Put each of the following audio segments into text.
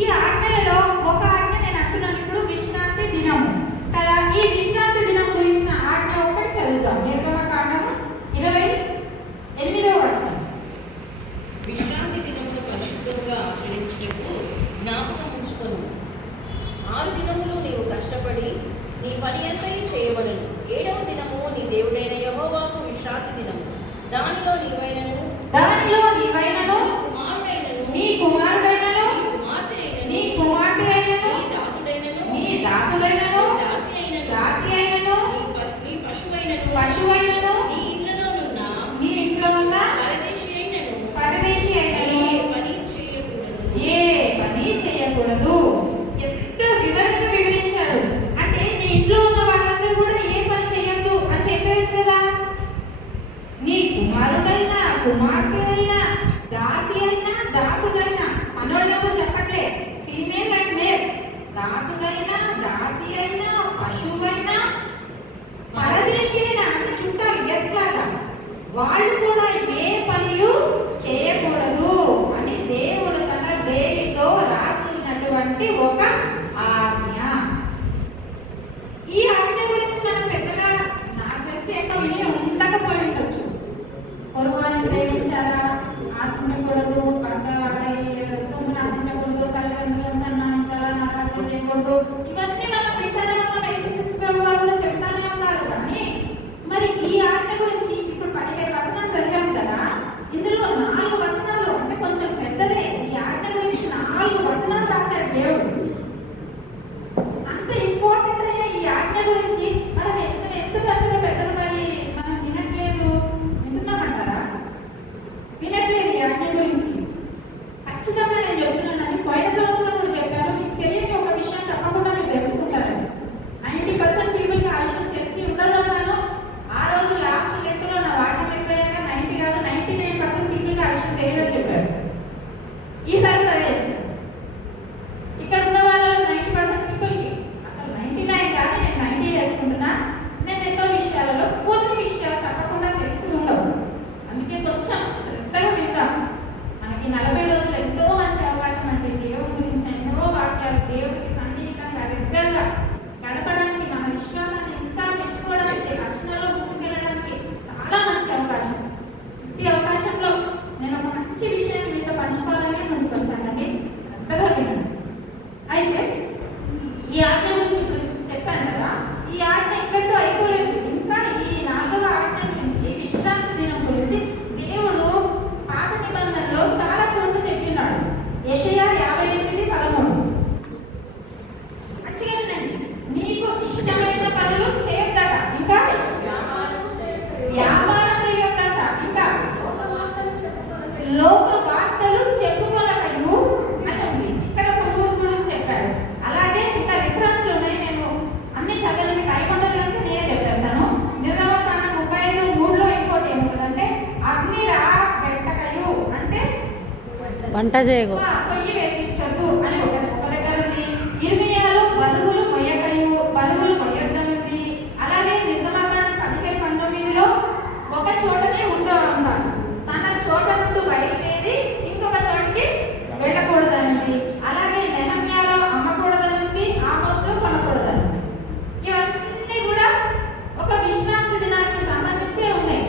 ఈ ఆజ్ఞలలో ఒక ఆజ్ఞ నేను అంటున్నాను ఇప్పుడు, విశ్రాంతి దినము కదా. ఈ విశ్రాంతి దినం గురించిన ఆజ్ఞ ఒకటి చదువుతాం. నిర్గమకాండము 28వ వచనం. విశ్రాంతి దినమును పరిశుద్ధముగా ఆచరించుటకు జ్ఞాపకం ఉంచుకొను. 6 దినములు నీవు కష్టపడి నీ పని అంతయు చేయవలెను. 7వ దినము నీ దేవుడైన యెహోవాకు విశ్రాంతి దినము. దానిలో నీవైనను నీ కుమారుడైనను నీ కుమార్తె అయినను నీ దాసుడైనను దాసి అయినను నీ పశువైనను నీ ఇంట్లో ఉన్న పరదేశి అయినను ఏ పని చేయకూడదు. ఎంత వివరంగా వివరించాడు అంటే, నీ ఇంట్లో ఉన్న వాళ్ళందరూ కూడా ఏ పని చేయొద్దు అని చెప్పేచ్చు కదా. నీ కుమారుడైనా కుమార్తె అయినా దాసి అయినా దాసుడైనా, మనోళ్ళప్పుడు చెప్పట్లే, ఫీమేల్ అండ్ మేల్, దాసుడైనా దాసి అయినా పశువైనా పరదేశి అయినా అంటే చుట్టాలు గెస్ట్ లాగా, వాళ్ళు కూడా ఏ పనియు చేయకూడదు అని దేవుడు తన వేలితో రాస్తున్నటువంటి ఒక ఆజ్ఞ. ఈ ఆజ్ఞ గురించి మనం పెద్దగా నాకు తెలిసి ఎక్కువ విని ఉండకపోయి ఉండొచ్చు. పొరుగువారిని ప్రేమించాలా, ఆశించకూడదు, పట్ల వాళ్ళ సొమ్మును ఆశించకూడదు, తల్లిదండ్రులను సన్మానించాలా, నారాజు చేయకూడదు, ఇవన్నీ మనం వింటనే ఉన్నాం. యేసుక్రీస్తు వాళ్ళు చెప్తానే ఉన్నారు. కానీ మరి ఈ ఆజ్ఞ గురించి ఇప్పుడు 17 వచనాలు చదివాం కదా, ఇందులో 4 వచనాలు అంటే కొంచెం పెద్దదే. ఈ ఆజ్ఞ గురించి 4 వచనాలు రాశాడు దేవుడు. అంత ఇంపార్టెంట్ అయిన ఈ ఆజ్ఞ గురించి మనం ఎందుకు అంతగా పెద్దలు మరి మనం వినట్లేదు, వింటున్నామంటారా? వినట్లేదు ఈ ఆజ్ఞ గురించి. ఖచ్చితంగా నేను చెప్తున్నానని పోయిన సంవత్సరం కూడా చెప్పాను. మీకు తెలియని ఒక విషయం తప్పకుండా మీరు తెలుసుకుంటారని. 90% పీపుల్కి ఆ విషయం తెలిసి ఉండదు అన్నాను. ఆ రోజు లాస్ట్ లెక్కలో నా వాక్యం అయిపోయాక 90 కాదు 99% పీపుల్కి ఆ విషయం తెలియదని చెప్పారు. ఈసారి అదే ఇక్కడ ఉన్న వాళ్ళు 90% పీపుల్కి అసలు 99 కాదు, నేను 90 చేసుకుంటున్నా. నేను ఎన్నో విషయాలలో కొన్ని విషయాలు తప్పకుండా తెలిసి ఉండవు. అందుకే కొంచెం శ్రద్ధగా వింటాం. మనకి 40 రోజులు ఎంతో మంచి అవకాశం అంటే దేవుడి గురించి ఎన్నో వాక్యాలు, దేవుడికి సన్నిహితంగా దగ్గరగా గడపడానికి, మన విశ్వాసాన్ని ఇంకా పెంచుకోవడానికి, రక్షణలో ముందుకెళ్ళడానికి చాలా మంచి అవకాశం. ఈ అవకాశంలో నేను ఒక మంచి విషయం మీతో పంచుకోవాలని ముందుకు వచ్చానండి. శ్రద్ధగా వినండి. అయితే ఈ ఆజ్ఞ గురించి చెప్పాను కదా, ఈ ఆజ్ఞ ఇక్కడితో అయిపోలేదు. ఇంకా ఈ 4వ ఆజ్ఞ గురించి, విశ్రాంతి దినం గురించి దేవుడు పాత నిబంధనలో చాలా చోట్ల చెప్పినాడు. యెషయా 58:13 మంచిగా వినండి. నీకు ఇష్టమైన పనులు చేయొద్దట, ఇంకా వ్యాపారం చేయొద్దట, ఇంకా లోక వార్తలు చెప్పుకొనకయు అని ఉంది. ఇక్కడ ఒక 3 గురించి చెప్పాడు. అలాగే ఇంకా రిఫరెన్స్లు ఉన్నాయి. నేను అన్ని చదవని టైం ఉండదు కనుక నేనే చెప్పేస్తాను. నిర్గమకాండం 35:3లో ఇంకోటి ఏముంటుందంటే, అగ్నిరా పెట్టకయు అంటే వంట చేయకు, పొయ్యి వెలిగించొద్దు అని ఒక దగ్గర ఉంది. ఇర్మియాలో బరువులు మొయ్యొద్దనుంది. అలాగే నిర్గమకాండం 15:19లో ఒక చోటనే ఉంటాను, తన చోట నుండి బయలుదేరి ఇంకొక చోటికి వెళ్ళకూడదనండి. అలాగే నెహమ్యాలో అమ్మకూడదనుంది, ఆమోస్లో కొనకూడదనుంది. ఇవన్నీ కూడా ఒక విశ్రాంతి దినానికి సంబంధించే ఉన్నాయి.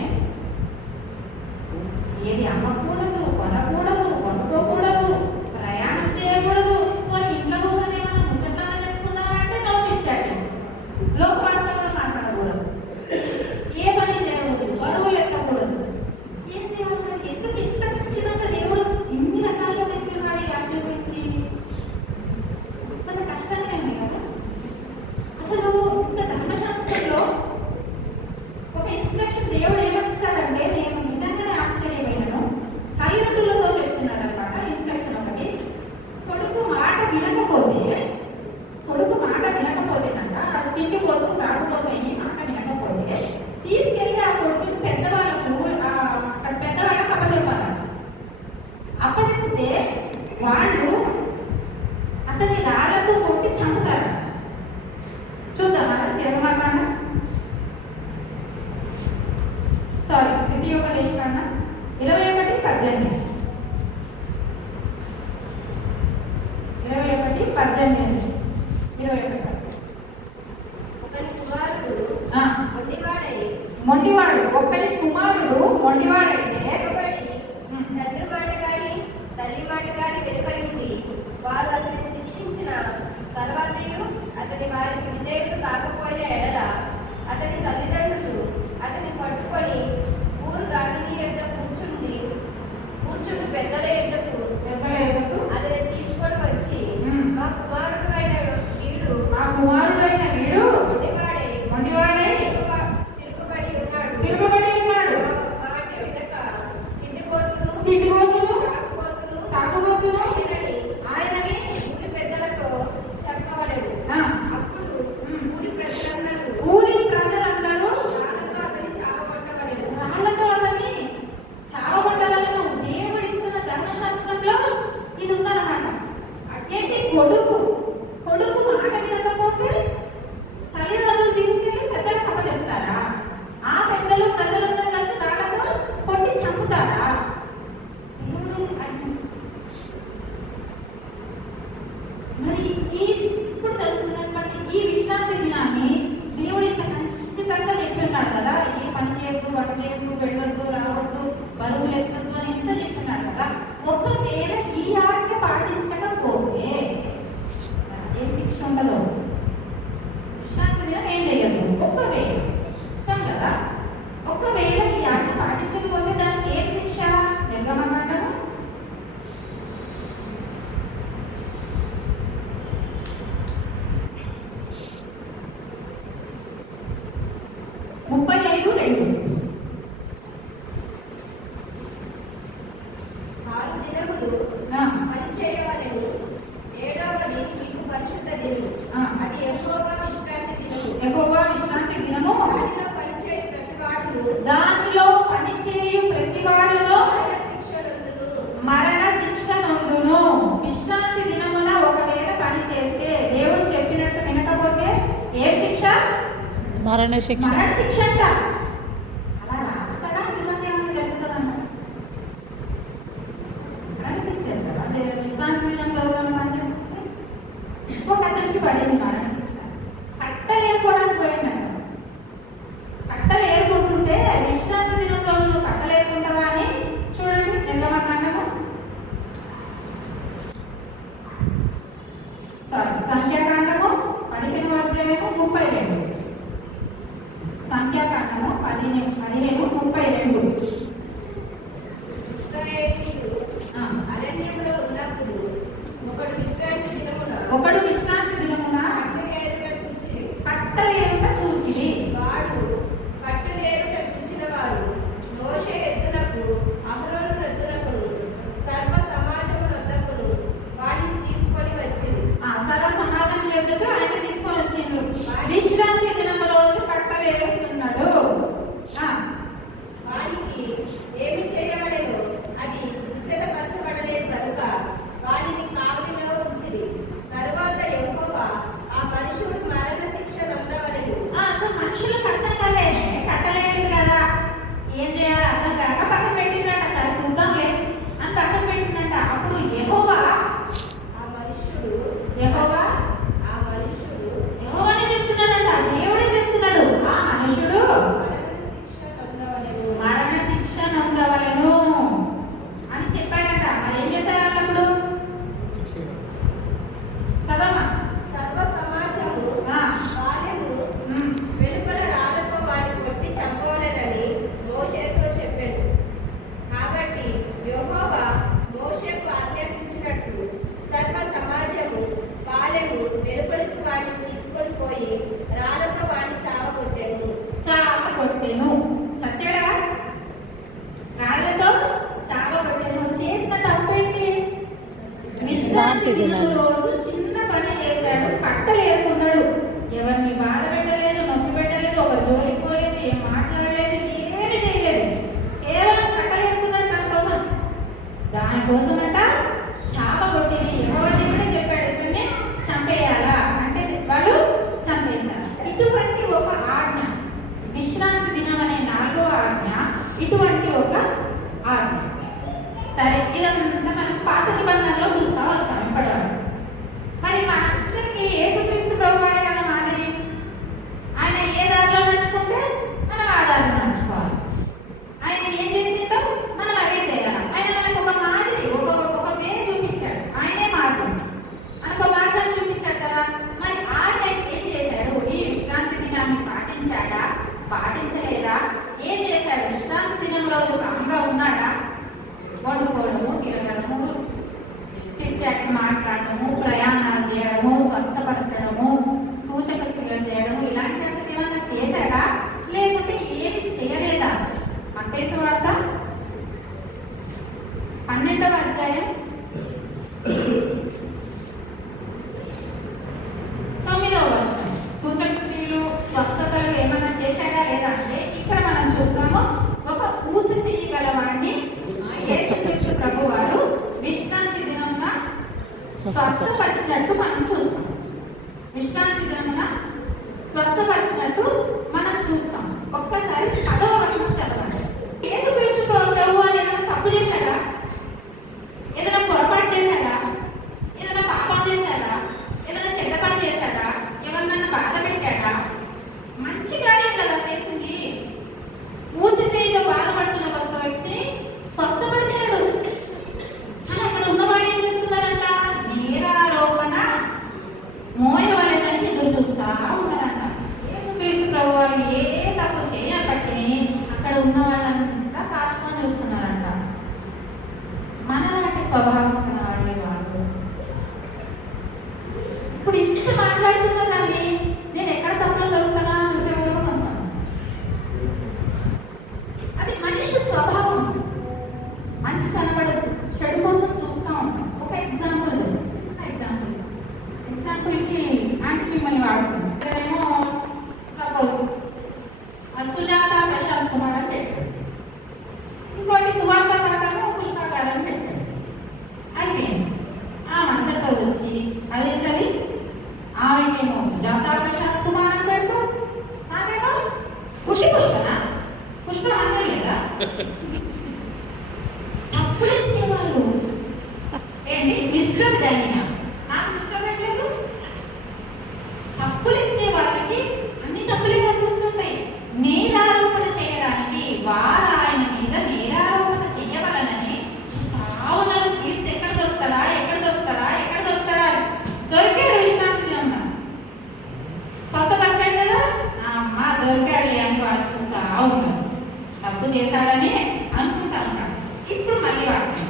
ఏది అమ్మకూడదు, కొనకూడదు, కొనుక్కోకూడదు, ప్రయాణం చేయకూడదు, కొన్ని ఇంట్లో కూర్చొని మనం ముచ్చట్లన్నా చెప్పుకుందామంటే నో చిట్ చాటింగ్, లోపల మాట్లాడకూడదు, ఏ పని చేయకూడదు, బరువులు ఎత్తకూడదు. ఏం చేయాలి? ఎందుకు ఇంత ఖచ్చితంగా దేవుడు ఇన్ని రకాలుగా చెప్పినాడు ఈ ఆజ్ఞ గురించి? కొంచెం కష్టంగానే ఉంది కదా. అసలు ఇంకా ధర్మశాస్త్రంలో ఒక ఇన్స్ట్రక్షన్ దేవుడు ఏమనిస్తాడంటే, నేను నిజంగానే ఆశ్చర్యపోయాను. మొండివాడైతే వెనుకబడి తండ్రి మాట గాని తల్లి మాట గాని వెనుకయుండి వారు అతన్ని శిక్షించిన తర్వాతయు అతని వారికి విధేయుడు కాకపోయిన ఎడల అతని తల్లిదండ్రులు అతన్ని పట్టుకొని ఊరు గామిని యొద్ద కూర్చుని పెద్దల యొద్దకు అతన్ని తీసుకొని వచ్చి మా కుమారుడైన వీడు మొండివాడై తిరుగుబడి ఉన్నాడు. తిరుగుబడి ఉన్నాడు. మాట వినక తిండిపోతును తాగుబోతును ఆయనని ఊరి పెద్దలతో చెప్పవలెను. ఆ, అప్పుడు ఊరి ప్రజలందరూ ఊరి ప్రజలందరూ రాళ్ళతో అతన్ని చావగొట్టవలెను. రాళ్లతో అతన్ని చావగొట్టవలెను. దేవుడిస్తున్న ధర్మశాస్త్రంలో ఇది ఉందన్నమాట. ఏంటి? కొడుకు మాట వినకపోతే తల్లిదండ్రులు తీసుకెళ్ళి పెద్దల కథ చెప్తారా? ఆ పెద్దలు ప్రజలందరూ కలిసి రాళ్లతో కొట్టి చంపుతారా? దేవుడు మరి ఇప్పుడు చదువుతున్నటువంటి ఈ విశ్రాంతి దినాన్ని దేవుడు ఇంత ఖచ్చితంగా చెప్పిన్నాడు కదా. ఏ పని చేయొద్దు, వంట చేయొద్దు, వెళ్ళొద్దు, రావద్దు, బరువులు ఎత్తద్దు అని ఎంత చెప్పిన్నాడు కదా. ఒకవేళ ఈ ఆజ్ఞ పాటించకపోతే ఏం శిక్ష ఉండదు. విశ్రాంతి దినం ఏం చేయదు. ఒకవేళ ఇష్టం కదా, ఒకవేళ ఈ ఆజ్ఞ పాటించకపోతే దానికి ఏం శిక్ష? నిర్గమకాండము 35:2. 6 దినములు పని చేయవలెను. 7వది మీకు పరిశుద్ధ దినము. అది యెహోవా విశ్రాంతి దినము. దానిలో పనిచేయు ప్రతివాడును మరణ శిక్ష నొందును. విశ్రాంతి దినమున ఒకవేళ పని చేస్తే, దేవుడు చెప్పినట్టు వినకపోతే ఏం శిక్ష? మరణ శిక్ష. అంట. అలా రాస్తాడా? నిజంగా ఏమైనా జరుగుతుందన్న మరణ శిక్ష చేస్తారా? విశ్రాంతి దినంలో ఎవరైనా పని చేస్తే ఒక అతనికి పడింది మరణ శిక్ష. కట్టలు ఏరుకోవడానికి పోయిందంట. కట్టలు ఏరుకుంటుంటే విశ్రాంతి దినంలో నువ్వు కట్టలు ఏరుకుంటావా అని చూడండి. నిర్గమకాండము సంఖ్యాకాండము 15:32. సంఖ్యాకాండము 15:32. ఇశ్రాయేలీయులు అరణ్యములో ఉన్నప్పుడు ఒకడు విశ్రాంతి దినమున కట్టెలు ఏరుట చూచిరి. వాడు కట్టెలు ఏరుట చూచిన వారు మోషే ఎద్దునకు అహరోను ఎద్దునకును సర్వ సమాజము వద్దకును వాడిని తీసుకొని వచ్చింది. సర్వ సమాజం ఎద్దుకు ఆయన తీసుకొని వచ్చిండ్రు. విశ్రాంతి దినము రోజు కట్టెలు ఏరుతున్నాడు. వానికి ఏమి చేయవలెనో అది విసరపరచబడలేదు కనుక వానిని కావలిలో ఉంచిరి. తరువాత యెహోవా ఆ మనుషుడు మరణ శిక్ష నొందవలెను. అసలు మనుషులకు అర్థం కాలేదు. కట్టలేదు కదా, ఏం చేయాలో అర్థం కాక పక్కన పెట్టిందంట. సరే చూద్దాంలే అని పక్కన పెట్టిందంట. అప్పుడు యెహోవా యెహోవానే చెప్తున్నాడంట. దేవుడే చెప్తున్నాడు. ఆ మనుషుడు మరణ శిక్ష నొందవలెను అని చెప్పాడంట. మరి ఏం చేశారు అప్పుడు? చదవమ్మా. సర్వ సమాజము బాల్యము వెలుపల రాళ్లతో వాడిని కొట్టి చంపవలెనని మోషేతో చెప్పాను. కాబట్టి యెహోవా మోషేకు ఆజ్ఞాపించినట్లు సర్వ సమాజము బాల్యము వెలుపలికి వాడిని తీసుకొని పోయి రాళ్లతో వాడిని చావగొట్టెను. చచ్చాడా? రాళ్లతో చావగొట్టెను. చేసిన తప్పేంటి? విశ్రాంతి దినము రోజు చిన్న పని చేశాడు. కట్టలు ఏరుకున్నాడు. ఎవరిని బాధ పెట్టలేదు, నొప్పి పెట్టలేదు, ఒకరు జోలికి పోలేదు, ఏం మాట్లాడలేదు, ఏమి చేయలేదు. కేవలం కట్టలు ఏరుకున్నాడు తన కోసం. దానికోసం అంట చావగొట్టేది. యెహోవా దేవుడే చెప్పాడు ఇతన్ని చంపేయాలా అంటే వాళ్ళు చంపేశారు. ఇటువంటి ఒక ఆజ్ఞ, విశ్రాంతి దినం అనే 4వ ఆజ్ఞ, ఇటువంటి ఒక ఆజ్ఞ. సరే, ఇదంతా మనం పాత నిబంధనలో చూస్తా వచ్చాం ఇప్పటివరకు. మరి మనందరికీ యేసుక్రీస్తు వండుకోవడము, తిరగడము, చిట్చాట్ మాట్లాడటము, ప్రయాణాలు చేయడము, స్వస్థపరచడము, సూచక క్రియలు చేయడము, ఇలాంటి అసలు ఏమైనా చేశాడా లేకుంటే ఏమి చేయలేదా? మత్తయి సువార్త 12వ అధ్యాయం 9వ వచనం. సూచక క్రియలు, స్వస్థతలు ఏమైనా చేశాడా లేదా అంటే ఇక్కడ మనం చూస్తాము, ఒక పూజ చేయగలవాడిని యేసుక్రీస్తు ప్రభువారు విశ్రాంతి దినమున స్వస్థపరిచినట్టు మనం చూస్తాం. విశ్రాంతి దినమున స్వస్థపరిచినట్టు మనం చూస్తాం. ఒక్కసారి 10వ వచనం చదవండి. యేసుక్రీస్తు ప్రభువారు ఏదైనా తప్పు చేశాడా? ఏదైనా పొరపాటు చేశాడా? ఏదైనా పాపం చేశాడా? ఏదైనా చెడ్డ పని చేశాడా? ఎవరినైనా బాధ పెట్టాడా? మంచి కార్యం కదా చేసింది. పూజ చేయగా బాధపడుతున్న ఒక వ్యక్తి స్వస్థపరిచాడు. అని అక్కడ ఉన్నవాడు ఏం చేస్తున్నారంట? నేరారోపణ మోయవలెనని ఎదురు చూస్తా ఉన్నారంట. యేసుక్రీస్తు ప్రభువారు ఏ తప్పు చేయబట్టి అక్కడ ఉన్న వాళ్ళంతా కాచుకొని చూస్తున్నారంట. మనలాంటి స్వభావం ఉన్న వాళ్ళే వాళ్ళు. ఇప్పుడు ఇంత మాట్లాడుతున్నా కానీ నేను ఎక్కడ తప్పులో దొరుకుతానా చూసేవాళ్ళు కూడా ఉంటాను. అది మనిషి స్వభావం. మంచి కనబడదు, చెడు కోసం చూస్తూ ఉంటాం. ఒక ఎగ్జాంపుల్, చిన్న ఎగ్జాంపుల్కి ఆంటీ మిమ్మల్ని వాడుతుంది. ఏమో సపోజ్ సుజాత ప్రశాంత్ కుమార్ అని పెట్టాడు, ఇంకోటి సువార్త పాఠము పుష్ప గారు అని పెట్టాడు. అయిపోయింది. ఆ మరుసటి రోజు వచ్చి అదేంటది, ఆమెకేమో సుజాత ప్రశాంత్ కుమార్ అని పెడతారు, నాకేమో పుష్పనా పుష్ప అన్న లేదా? అప్పుడు వాళ్ళు ఏంటి మిస్టర్ డైనా, నాకు ఇష్టం పెట్టలేదు. తప్పులు ఎత్తే వాళ్ళకి అన్ని తప్పులే కనిపిస్తుంటాయి. నేరారోపణ చేయడానికి వారు ఆయన మీద నేరారోపణ చెయ్యవలనని చూస్తా ఉన్నారు. తీస్తే ఎక్కడ దొరుకుతారా, ఎక్కడ దొరుకుతారా, ఎక్కడ దొరుకుతారా? దొరికాడు విశ్రాంతి దినం. స్వస్థపరిచాడు కదా, అమ్మ దొరికాడులే అని వాళ్ళు చూస్తా ఉన్నారు. తప్పు చేశాడని అనుకుంటా ఉన్నాడు. ఇప్పుడు మళ్ళీ వాక్యం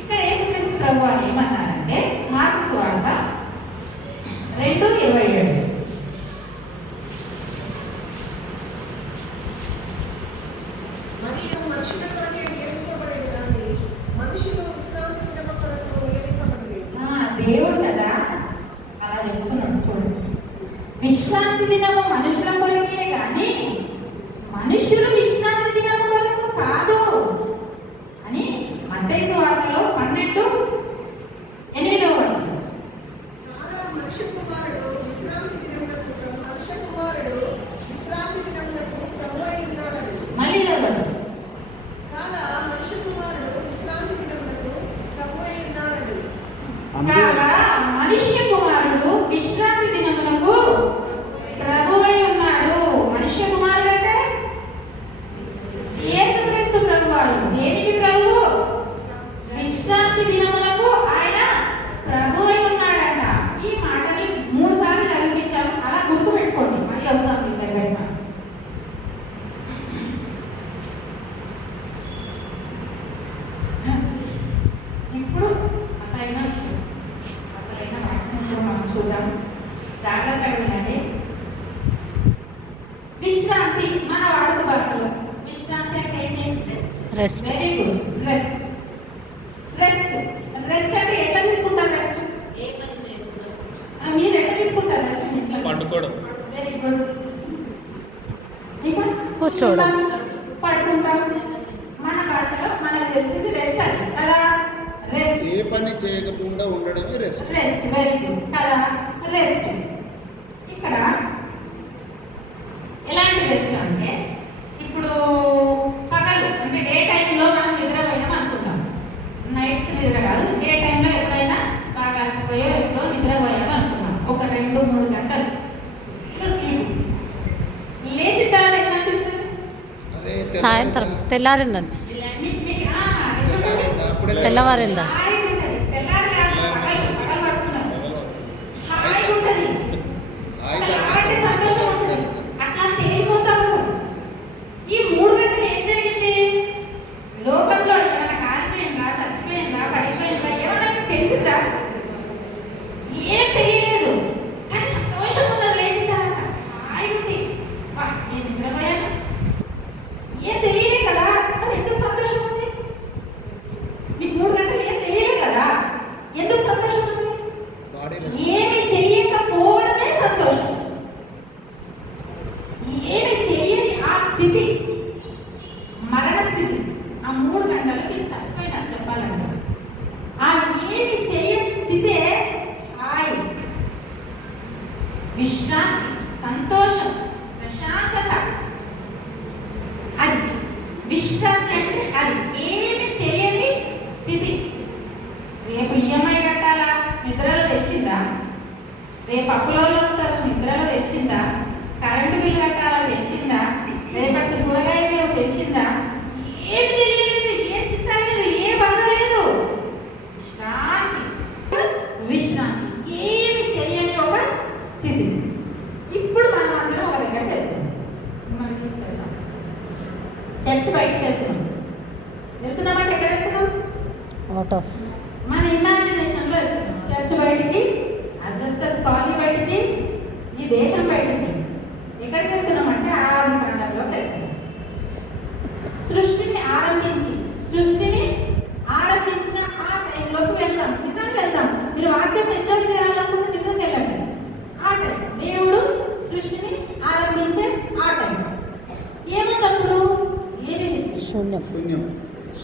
ఇక్కడ యేసుక్రీస్తు ప్రభువారు ఏమన్నారంటే మార్కు సువార్త 2:27. మరియు మనుషుల కొరకే నియమింపబడేది కానీ మనుషులు విశ్రాంతి దినము కొరకు నియమింపబడలేదు. దేవుడు కదా అలా చెప్తున్నాడు. చూడు, విశ్రాంతి దినము మనుషుల కొరకే కానీ మనుషులు విశ్రాంతి దినము కొరకు కాదు అని మత్తయి సువార్తలో 12:8 వచనం. కాగా మనుష్య కుమారుడు విశ్రాంతి దినములకు మనుష్య కుమారుడు విశ్రాంతి దినములకు ప్రభువై ఉన్నాడని. మళ్ళీ చదవండి. కాగా మనుష్య కుమారుడు విశ్రాంతి దినములకు ప్రభువై ఉన్నాడని. కాగా మనుష్య కుమారుడు విశ్రాంతి దినములకు ప్రభువై ఉన్నాడు. మనుష్య కుమారుడు అంటే యేసుక్రీస్తు ప్రభువారు. దేనికి ప్రభు? విశ్రాంతి దినములకు ఆయన ప్రభువై ఉన్నాడంట. ఈ మాటని 3 సార్లు చదివించాము. అలా గుర్తు పెట్టుకోండి, మళ్ళీ వస్తాం మీ దగ్గర. ఇప్పుడు అసలైన విషయం, అసలైన వాక్యంలో మనం చూద్దాం. జాగ్రత్తగా వినండి. విశ్రాంతి మన వాడుక భాషలో విశ్రాంతి అంటే ఏంటి? Rest. Very good. Rest. Rest rest అంటే ఎట్లా తీసుకుంటారు? రెస్ట్ ఏ పని చేయకుండా మీరు ఎట్లా తీసుకుంటారు? రెస్ట్ ఇంట్లో పండుకోవడం. Very good. ఇంకా కూర్చోవడం. పడుకుంటాం. మన భాషలో మనకు తెలిసింది రెస్ట్ అది కదా. రెస్ట్, ఏ పని చేయకుండా ఉండడమే రెస్ట్. రెస్ట్. వెరీ గుడ్ కదా, రెస్ట్. ఇక్కడ ఎలాంటి రెస్ట్ అంటే ఇప్పుడు పగలు అంటే డే టైంలో మనం నిద్రపోయాం అనుకుంటాం. నైట్స్ నిద్ర కాదు, డే టైంలో ఎప్పుడైనా బాగా అలసిపోయో ఎప్పుడో నిద్రపోయాం అనుకున్నాం. ఒక 2-3 గంటలు స్లీప్. లేచిన తర్వాత ఎట్లా అనిపిస్తుంది? అరే సాయంత్రం తెల్లారింది అనిపిస్తుంది. తెల్లవారిందా? హాయిగా ఉంటుంది. తెల్లారి కాదు, పగలు పడుకున్నాం. హాయిగా ఉంటుంది. అలాంటి సంతోషం ఉంటుంది. అట్లా తేలిపోతాము. ఈ 3 గంటలు ఏం జరిగింది? లోకంలో ఏమైనా కాలిపోయిందా? ఉండాలండి. ఆ ఏమి తెలియని స్థితే హాయి, విశ్రాంతి, సంతోషం, ప్రశాంతత. అది విశ్రాంతి అంటే అది ఏమీ తెలియని స్థితి. రేపు ఈఎంఐ కట్టాలా, నిద్రలో తెచ్చిందా? రేపు అప్పులో వస్తారు, నిద్రలో తెచ్చిందా? కరెంటు బిల్లు కట్టాలా, తెచ్చిందా? రేపటి కూరగాయలు తెచ్చిందా? ఏమి తెలియలేదు, ఏ చింత లేదు, ఏ బాధ లేదు. విశ్రాంతి, విశ్రాంతి, ఏమి తెలియని ఒక స్థితి. ఇప్పుడు మనం అందరం ఒక దగ్గరికి వెళ్తాం, మిమ్మల్ని తీసుకెళ్తాం. చర్చ్ బయటికి వెళ్తున్నామంటే ఎక్కడ వెళ్తున్నాం? అవుట్ ఆఫ్ మన ఇమాజినేషన్లో వెళ్తున్నాం. చర్చ్ బయటికి, అస్బెస్టస్ కాలనీ బయటికి, ఈ దేశం బయటికి. ఎక్కడికి వెళ్తున్నామంటే ఆది కాండంలోకి వెళ్తున్నాం. సృష్టిని ఆరంభించిన ఆ టైంలోకి వెళ్తాం. నిజంగా వెళ్తాం. మీరు వాక్యం ఎంజాయ్ చేయాలనుకుంటే నిజంగా వెళ్ళండి. ఆ టైం దేవుడు సృష్టిని ఆరంభించే ఆ టైం ఏముందప్పుడు? ఏమి శూన్యం. శూన్యం.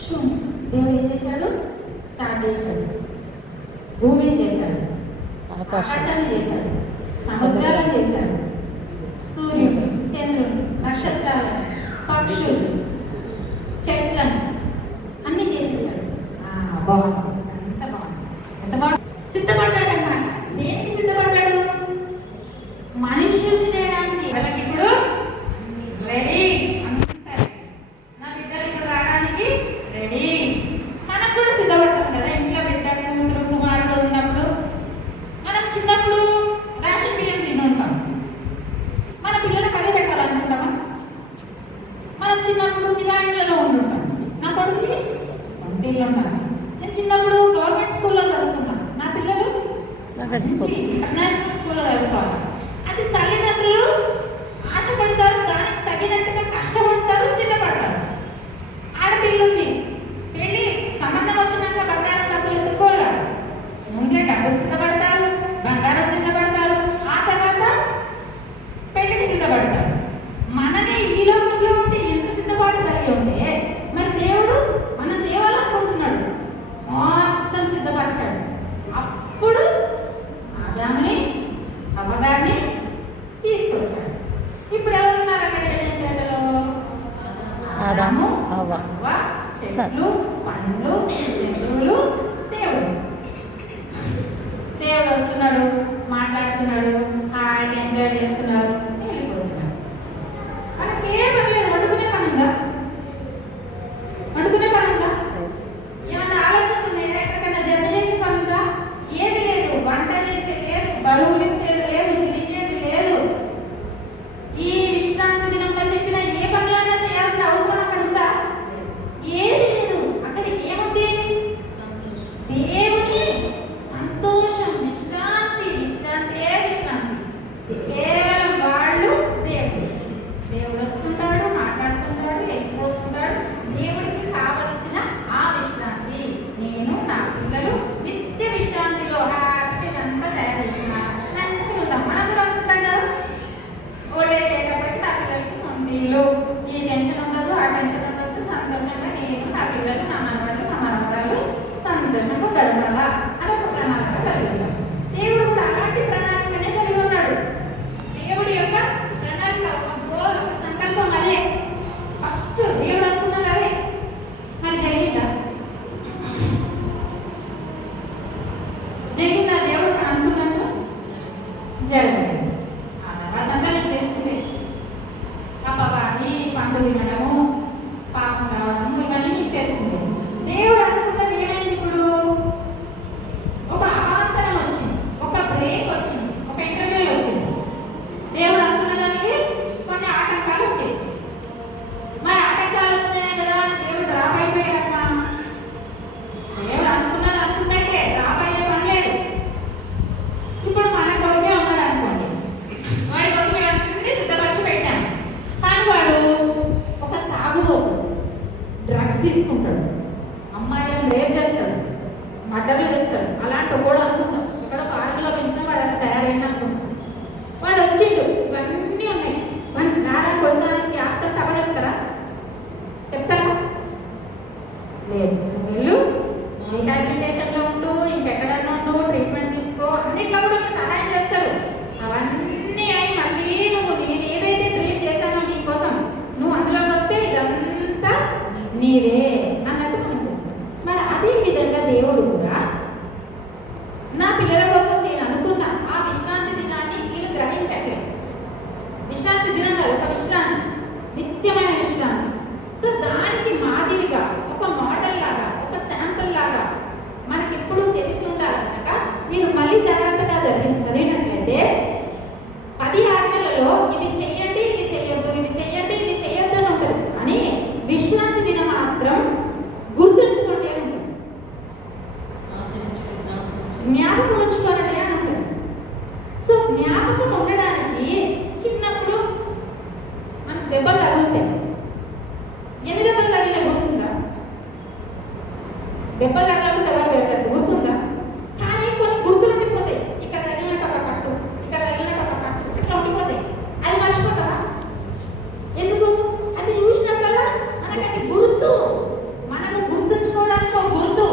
శూన్యం. దేవుడు ఏం చేశాడు? స్టార్ట్ చేశాడు. భూమిని చేశాడు, ఆకాశాన్ని చేశాడు, సముద్రాలను చేశాడు, సూర్యుడు, చంద్రుడు, నక్షత్రాలు, పక్షులు, చెట్లను అన్ని చేసేసాడు. బాగుంది, అంత బాగుంది, ఎంత బాగుంది. సిద్ధపడ్డాడు అన్నమాట. దేనికి సిద్ధపడ్డాడు? మనుషుల్ని చేయడానికి. వాళ్ళకి ఇప్పుడు రెడీ, నా బిడ్డలు ఇప్పుడు రావడానికి రెడీ. మనం కూడా సిద్ధపడతాం కదా. ఇంట్లో బిడ్డ, కూతురు, కుమారుడు ఉన్నప్పుడు మనం చిన్నప్పుడు రేషన్ బియ్యం తిని ఉంటాం. మన పిల్లలకు అదే పెట్టాలనుకుంటామా? మనం చిన్నప్పుడు దిగాయిలలో ఉండుంటాం. నా కొడుకుని వంటిలో ఉంటాను. నేను చిన్నప్పుడు గవర్నమెంట్ స్కూల్లో చదువుకున్నాను. నా పిల్లలు ప్రైవేట్ స్కూల్, ఇంటర్నేషనల్ స్కూల్లో చదువుకోవాలి. అది తల్లిదండ్రులు ఆశపడతారు, దానికి తగినట్టుగా కష్టపడతారు, సిద్ధపడతారు. ఆడపిల్లుంది, పెళ్ళి సంబంధం వచ్చినాక బంగారం డబ్బులు ఎత్తుకోవాలి. ముందే డబ్బులు సిద్ధపడతారు, బంగారం సిద్ధపడతారు, ఆ తర్వాత పెళ్లికి సిద్ధపడతారు. మనమే ఈ లోకంలో ఉంటే ఎంత సిద్ధపాటు కలిగి ఉంటే మరి దేవుడు మనం దేవాలనుకుంటున్నాడు, మొత్తం సిద్ధపరిచాడు. అప్పుడు ఆదాముని అవ్వగారిని తీసుకొచ్చాడు. ఇప్పుడు ఎవరున్నారు అక్కడ? ఏదో ఆదాము, అవ్వ, చెట్లు, పండ్లు, జంతువులు, దేవుడు. దేవుడు వస్తున్నాడు, మాట్లాడుతున్నాడు, హాయిగా ఎంజాయ్ చేస్తున్నారు, వెళ్ళిపోతున్నాడు. మనకి ఏ పని లేదు. వండుకునే పనుందా? ఏమన్నా ఆలోచన ఉన్నాయా? ఎక్కడికైనా జర్నీ చేసే పనుందా? ఏది లేదు. వంట చేసేది లేదు, బరువులు ఎత్తేది లేదు, తిరిగేది లేదు. ఈ విశ్రాంతి దినంలో చెప్పిన ఏ పనులైనా చేయాల్సిన అవసరం అక్కడ ఉందా? ఏది లేదు. అక్కడ ఏముంది? దేవుని సంతోషం, విశ్రాంతి. విశ్రాంతే విశ్రాంతి. కేవలం వాళ్ళు దేవుడు వస్తుంటాడు, మాట్లాడుతుంటాడు, వెళ్ళిపోతుంటాడు. దేవుడికి కావలసిన ఆ విశ్రాంతి. నేను నా పిల్లలు నిత్య విశ్రాంతిలో హ్యాపీగా అంతా తయారు చేసిన మంచిగా ఉంటాం. మనం కూడా అనుకుంటాం కదా, ఓల్డ్ ఏజ్ అయ్యేటప్పటికి నా పిల్లలకి సొంత ఇల్లు, ఈ టెన్షన్ ఉండదు, ఆ టెన్షన్ ఉండదు, సంతోషంగా నేను, నా పిల్లలు, నా మనవాళ్ళు, నా మనవరాలు సంతోషంగా గడపాలా అని ఒక ప్రణాళిక కలిగి ఉంటాం. దేవుడు కూడా అలాంటి ప్రణాళికనే కలిగి ఉన్నాడు. దేవుడి యొక్క ప్రణాళిక, ఒక గోల్, ఒక సంకల్పం అదే. ఫస్ట్ దేవుడు అనుకున్నది అదే. మరి జరిగిందా? దేవుడు అనుకున్నట్టు జరగలేదు. ఆ తర్వాత అంతా మీకు తెలిసిందే. అపవాది, పండు తినడము, పాపం రావడము, ఇవన్నీ మీకు తెలిసిందే. దేవుడు అనుకున్నది ఏమైంది? ఇప్పుడు ఒక అవాంతరం వచ్చింది, ఒక బ్రేక్ వచ్చింది, ఒక ఇంటర్వ్యూ వచ్చింది. దేవుడు అనుకున్న దానికి కొన్ని ఆటంకాలు వచ్చేసాయి. మరి ఆటంకాలు వచ్చినాయి కదా, దేవుడు డ్రాప్ అయిపోయారట. దేవుడు అనుకున్నది అనుకున్నట్టే, డ్రాప్ అయ్యే పని లేదు. ఇప్పుడు మన కొడుకే ఉన్నాడు అనుకోండి, వాడి కోసం అన్ని సిద్ధపరిచి పెట్టాను. కానీ వాడు ఒక తాగుబోతు, డ్రగ్స్ తీసుకుంటాడు, అమ్మాయిలను రేప్ చేస్తాడు, మర్డర్లు చేస్తాడు. అలాంటి కూడా అనుకుంటాం. ఇక్కడ పార్కులో పెంచిన వాడు అక్కడ తయారైన అనుకుంటాం. వాడు వచ్చిండు, ఇవన్నీ ఉన్నాయి. మనకి నారా కొడుకు ఆస్తంతా అవ చెప్తారా? లేదు. వెళ్ళు, రీహాబిలిటేషన్లో ఉంటూ ఇంకెక్కడన్నా ఉంటూ ట్రీట్మెంట్ తీసుకో అన్నిట్లో కూడా మీకు సహాయం చేస్తారు. అవన్నీ అయి మళ్ళీ నేను ఏదైతే డ్రీమ్ చేశానో నీ కోసం నువ్వు అందులోకి వస్తే ఇదంతా నీదే అన్నట్టు మనం చేస్తాం. మరి అదే విధంగా దేవుడు కూడా నా పిల్లల కోసం నేను అనుకున్న ఆ విశ్రాంతి దినాన్ని వీళ్ళు గ్రహించట్లేదు. విశ్రాంతి దినం కాదు, ఒక విశ్రాంతి, నిత్యమైన విశ్రాంతి. సో దానికి మాదిరిగా ఒక మోడల్ లాగా, ఒక శాంపుల్ లాగా మనకి ఎప్పుడూ తెలిసి ఉండాలి కనుక మీరు మళ్ళీ జాగ్రత్తగా చదివినట్లయితే 10 ఆజ్ఞలలో ఇది చెయ్యండి, ఇది చెయ్యొద్దు, ఇది చెయ్యండి, ఇది చెయ్యొద్దు అని ఉంటుంది. అని విశ్రాంతి దినం మాత్రం గుర్తుంచుకుంటే ఉంటుంది, జ్ఞాపకం ఉంచుకోవాలండి అని ఉంటుంది. సో జ్ఞాపకం ఉండడానికి చిన్నప్పుడు మనకు దెబ్బలు తగులుతాయి. ఎన్ని దెబ్బలు తగిలినా గుర్తుందా? దెబ్బలు తగలకుండా ఎవరు వెళ్ళదు, గుర్తుందా? కానీ కొన్ని గుర్తులు ఉండిపోతాయి. ఇక్కడ తగిలినట్టు ఒక కట్టు, ఇక్కడ తగిలినట్టు ఒక కట్టు, ఇట్లా ఉండిపోతాయి. అది మర్చిపోతావా? ఎందుకు? అది చూసినట్లల్లా మనకి అది గుర్తు, మనము గుర్తుంచుకోవడానికి ఒక గుర్తు.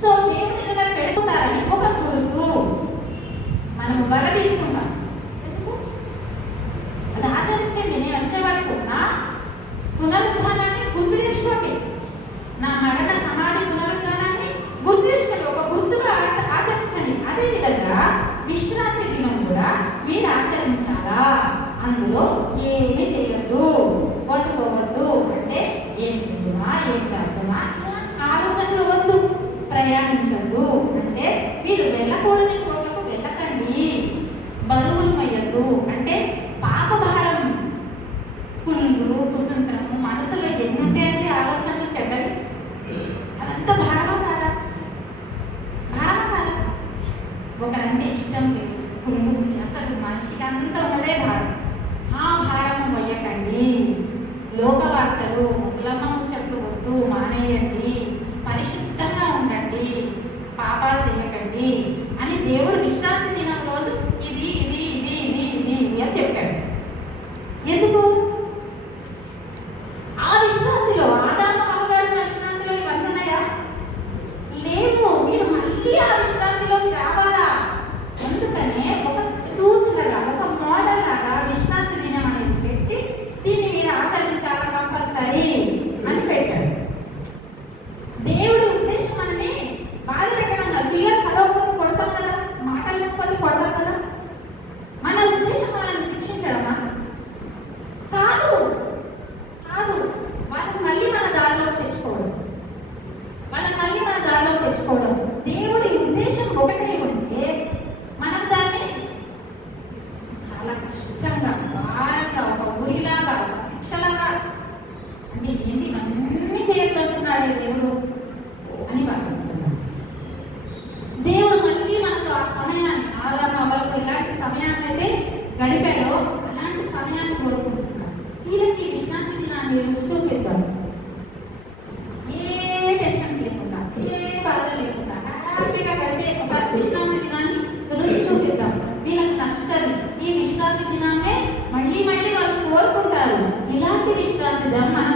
సో దేవుని దగ్గర పెడుతారని ఒక గుర్తు మనము బల తీసుకుంటాం. అది ఆచరించండి. నేను వచ్చే వరకు నా పునరుద్ధానాన్ని గుర్తు తెచ్చుకోండి, నా మరణ సమాధి పునరుద్ధానాన్ని గుర్తు తెచ్చుకోండి, ఒక గుర్తుగా ఆచరించండి. అదేవిధంగా విశ్రాంతి దినం కూడా మీరు ఆచరించాలా. అందులో ఏమి చేయొద్దు, కొట్టుకోవద్దు, అంటే ఏం తింటున్నా ఏం తాగుతున్నా ఆలోచనలు వద్దు, ప్రయాణించొద్దు, అంటే మీరు వెళ్ళకూడని చోట్లకు వెళ్ళకండి, బరువులు మయ్యద్దు, అంటే పాప భారం, కుళ్ళు, కుతంత్రము, మనసులో ఎన్ని ఉంటాయంటే ఆలోచనలు చెడ్డవి, అదంతా భారమా కాదా? భారమా కాదా? ఒకరంటే ఇష్టం లేదు, కుళ్ళు, అసలు మనిషికి అంతా ఉన్నదే భారం. ఆ భారము మొయ్యకండి. లోకవార్తలు, ముసలమ్మ ముచ్చట్లు వద్దు, మానేయండి, పరిశుద్ధంగా ఉండండి, పాపాలు చేయకండి అని దేవుడు విశ్రాంతి దినం రోజు ఇది ఇది ఇది ఇది ఇది ఇది అని చెప్పాడు. ఎందుకు? ఆ విశ్రాంతిలో ఆదాము అమ్మగారు విశ్రాంతిలో ఇవన్నీ ఉన్నాయా? లేవు. మీరు మళ్ళీ ఆ విశ్రాంతిలోకి రావాలా? అందుకనే ఒక సూచనగా, ఒక మోడల్ లాగా విశ్రాంతి దినం అనేది పెట్టి దీన్ని మీరు ఆచరించాలా కంపల్సరీ అని పెట్టాడు. దేవుడి ఉద్దేశం మనని బాధ పెట్టడం కాదు. పిల్లలు చదవకపోతే కొడతాం కదా, మాటలు లేకపోతే కొడతాం కదా. మన ఉద్దేశం వాళ్ళని శిక్షించడమా? కాదు కాదు. వాళ్ళని మళ్ళీ మన దారిలోకి తెచ్చుకోవడం, వాళ్ళని మళ్ళీ మన దారిలోకి తెచ్చుకోవడం. దేవుడి ఉద్దేశం ఒకటే ఉంటే మనం దాన్ని చాలా ఇష్టంగా, భారంగా, ఒక ఊరిలాగా, ఒక శిక్షలాగా, అంటే ఏంటి అన్నీ చేయొద్దంటున్నాడే దేవుడు అని భావిస్తున్నాడు. దేవుడు మళ్ళీ మనకు ఆ సమయాన్ని, ఆదాము అవ్వలకు ఎలాంటి సమయాన్ని అయితే గడిపాడో అలాంటి సమయాన్ని కోరుకుంటున్నాడు. వీళ్ళకి విశ్రాంతి దినాన్ని రుచి చూపిద్దాం, ఏ టెన్షన్స్ లేకుండా, ఏ బాధలు లేకుండా హ్యాపీగా గడిపే ఒక విశ్రాంతి దినాన్ని రుచి చూపిద్దాం. వీళ్ళకి నచ్చుతుంది. ఈ విశ్రాంతి దినాన్నే మళ్ళీ మళ్ళీ వాళ్ళు కోరుకుంటారు. ఇలాంటి విశ్రాంతి దినం మనం